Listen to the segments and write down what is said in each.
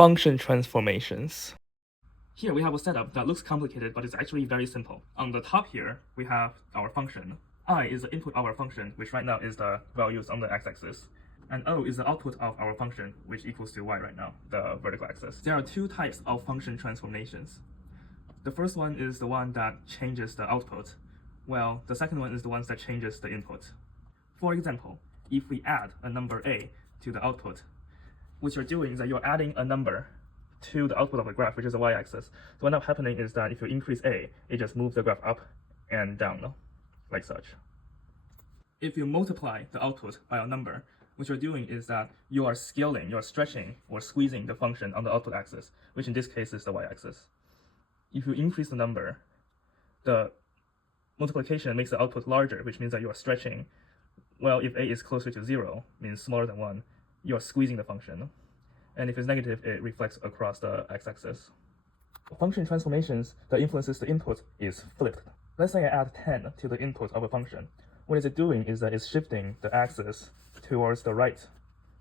Function transformations. Here we have a setup that looks complicated, but it's actually very simple. On the top here, we have our function. I is the input of our function, which right now is the values on the x-axis. And O is the output of our function, which equals to y right now, the vertical axis. There are two types of function transformations. The first one is the one that changes the output, while the second one is the one that changes the input. For example, if we add a number a to the output, what you're doing is that you're adding a number to the output of the graph, which is the y-axis. So what ends up happening is that if you increase a, it just moves the graph up and down, like such. If you multiply the output by a number, what you're doing is that you are scaling, you're stretching or squeezing the function on the output axis, which in this case is the y-axis. If you increase the number, the multiplication makes the output larger, which means that you are stretching. Well, if a is closer to 0, means smaller than 1, you are squeezing the function. And if it's negative, it reflects across the x-axis. Function transformations that influences the input is flipped. Let's say I add 10 to the input of a function. What is it doing is that it's shifting the axis towards the right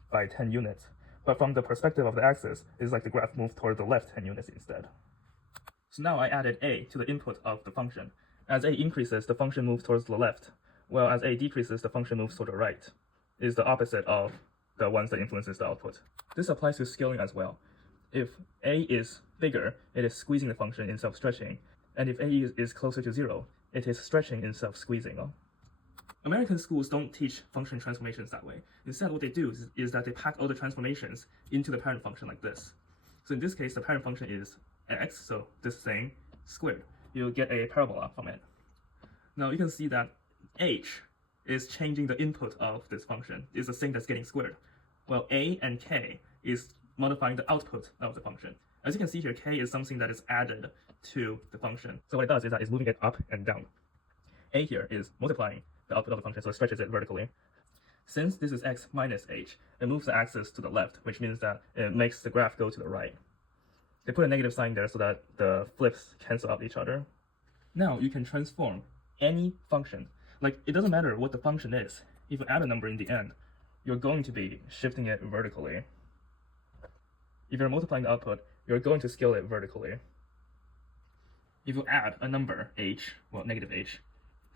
by 10 units. But from the perspective of the axis, it's like the graph moved toward the left 10 units instead. So now I added a to the input of the function. As a increases, the function moves towards the left, while as a decreases, the function moves toward the right. It is the opposite of the ones that influences the output. This applies to scaling as well. If a is bigger, it is squeezing the function instead of stretching. And if a is closer to 0, it is stretching instead of squeezing. American schools don't teach function transformations that way. Instead, what they do is that they pack all the transformations into the parent function like this. So in this case, the parent function is x, so this thing squared. You'll get a parabola from it. Now you can see that h is changing the input of this function. It's the thing that's getting squared. Well, a and k is modifying the output of the function. As you can see here, k is something that is added to the function. So what it does is that it's moving it up and down. A here is multiplying the output of the function, so it stretches it vertically. Since this is x minus h, it moves the axis to the left, which means that it makes the graph go to the right. They put a negative sign there so that the flips cancel out each other. Now you can transform any function. Like, it doesn't matter what the function is. If you add a number in the end, you're going to be shifting it vertically. If you're multiplying the output, you're going to scale it vertically. If you add a number h, well, negative h,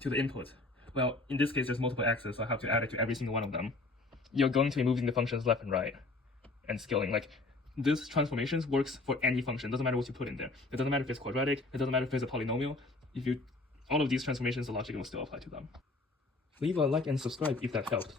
to the input, well, in this case, there's multiple axes, so I have to add it to every single one of them. You're going to be moving the functions left and right and scaling. Like, this transformations works for any function. It doesn't matter what you put in there. It doesn't matter if it's quadratic. It doesn't matter if it's a polynomial. All of these transformations, the logic will still apply to them. Leave a like and subscribe if that helped.